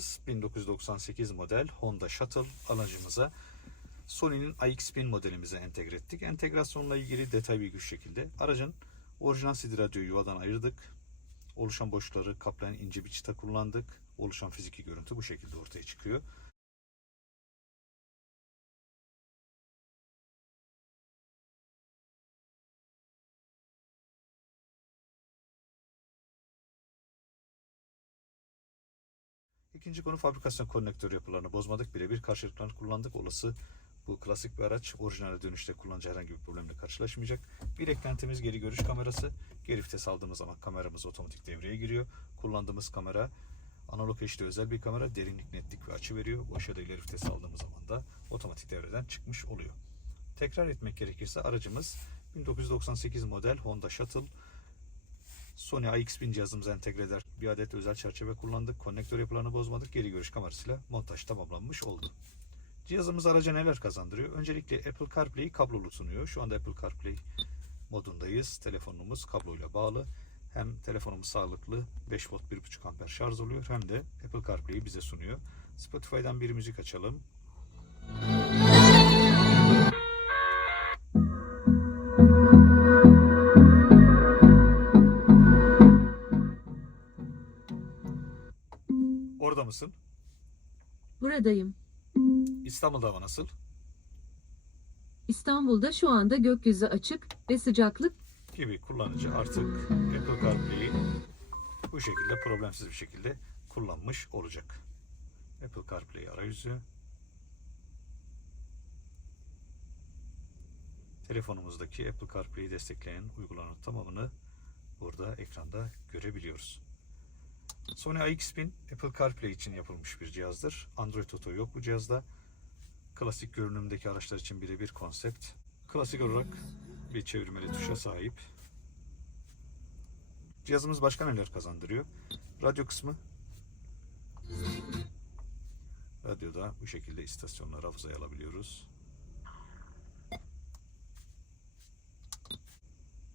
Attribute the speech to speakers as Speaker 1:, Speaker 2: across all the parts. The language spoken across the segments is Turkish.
Speaker 1: aracımız 1998 model Honda Shuttle aracımıza Sony'nin iX1000 modelimize entegre ettik. Entegrasyonla ilgili detay bilgi şekilde. Aracın orijinal CD radyoyu yuvadan ayırdık. Oluşan boşlukları kaplayan ince bir çıta kullandık. Oluşan fiziki görüntü bu şekilde ortaya çıkıyor. İkinci konu fabrikasyon konnektör yapılarını bozmadık. Birebir karşılıklarını kullandık. Olası bu klasik bir araç orijinale dönüşte kullanıcı herhangi bir problemle karşılaşmayacak. Bir eklentimiz geri görüş kamerası. Geri vites aldığımız zaman kameramız otomatik devreye giriyor. Kullandığımız kamera analog eşli özel bir kamera. Derinlik, netlik ve açı veriyor. Bu aşağıda ileri vites aldığımız zaman da otomatik devreden çıkmış oluyor. Tekrar etmek gerekirse aracımız 1998 model Honda Shuttle Sony AX1000 cihazımıza entegre eder. Bir adet özel çerçeve kullandık. Konnektör yapılarını bozmadık. Geri görüş kamerasıyla montaj tamamlanmış oldu. Cihazımız araca neler kazandırıyor? Öncelikle Apple CarPlay'i kablolu sunuyor. Şu anda Apple CarPlay modundayız. Telefonumuz kabloyla bağlı. Hem telefonumuz sağlıklı 5 volt 1.5 amper şarj oluyor hem de Apple CarPlay'i bize sunuyor. Spotify'dan bir müzik açalım. Mısın?
Speaker 2: Buradayım.
Speaker 1: İstanbul'da hava nasıl?
Speaker 2: İstanbul'da şu anda gökyüzü açık ve sıcaklık
Speaker 1: gibi kullanıcı artık Apple CarPlay'i bu şekilde problemsiz bir şekilde kullanmış olacak. Apple CarPlay arayüzü telefonumuzdaki Apple CarPlay'i destekleyen uygulamanın tamamını burada ekranda görebiliyoruz. Sony AX1000 Apple CarPlay için yapılmış bir cihazdır. Android Auto yok bu cihazda. Klasik görünümdeki araçlar için birebir konsept. Klasik olarak bir çevirmeli tuşa sahip. Cihazımız başka neler kazandırıyor? Radyo kısmı. Radyoda bu şekilde istasyonları hafızaya alabiliyoruz.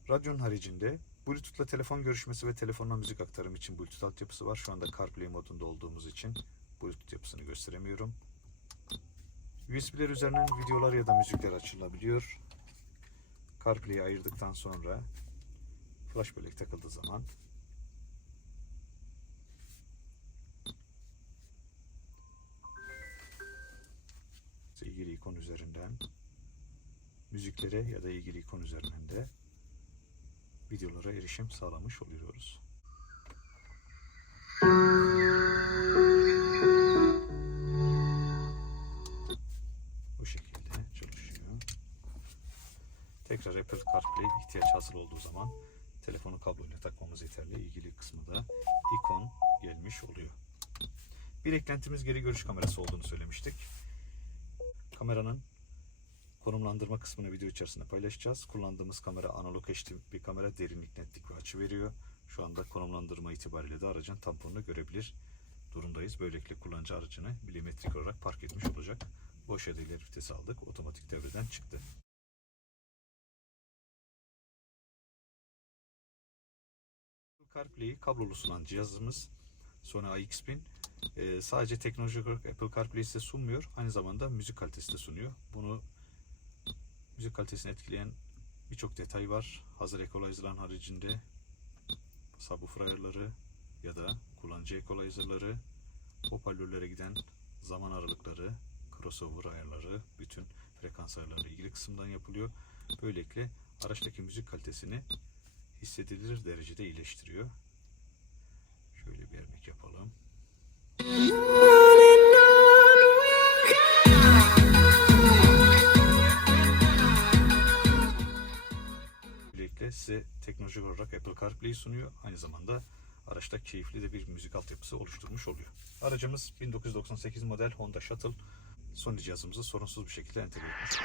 Speaker 1: Radyonun haricinde Bluetooth'la telefon görüşmesi ve telefonla müzik aktarımı için Bluetooth altyapısı var. Şu anda CarPlay modunda olduğumuz için Bluetooth yapısını gösteremiyorum. USB'ler üzerinden videolar ya da müzikler açılabiliyor. CarPlay'i ayırdıktan sonra flash bellek takıldığı zaman ilgili ikon üzerinden müziklere ya da ilgili ikon üzerinden de videolara erişim sağlamış oluyoruz. Bu şekilde çalışıyor. Tekrar Apple CarPlay ihtiyaç hasıl olduğu zaman telefonu kabloyla takmamız yeterli. İlgili kısmı da ikon gelmiş oluyor. Bir eklentimiz geri görüş kamerası olduğunu söylemiştik. Kameranın konumlandırma kısmını video içerisinde paylaşacağız. Kullandığımız kamera analog HD bir kamera derinlik, netlik ve açı veriyor. Şu anda konumlandırma itibariyle de aracın tamponunu görebilir durumdayız. Böylelikle kullanıcı aracını milimetrik olarak park etmiş olacak. Boş da ileri aldık. Otomatik devreden çıktı. CarPlay'i kablolu sunan cihazımız Sony AX1000 e, sadece teknolojik olarak Apple CarPlay'i size sunmuyor. Aynı zamanda müzik kalitesi de sunuyor. Bunu müzik kalitesini etkileyen birçok detay var. Hazır equalizer'ların haricinde subwoofer ayarları ya da kullanıcı equalizer'ları, hoparlörlere giden zaman aralıkları, crossover ayarları, bütün frekans ayarları ilgili kısımdan yapılıyor. Böylelikle araçtaki müzik kalitesini hissedilir derecede iyileştiriyor. Şöyle bir örnek yapalım. Böylelikle size teknolojik olarak Apple CarPlay sunuyor. Aynı zamanda araçta keyifli de bir müzik altyapısı oluşturmuş oluyor. Aracımız 1998 model Honda Shuttle. Sony cihazımızı sorunsuz bir şekilde entegre etmiş.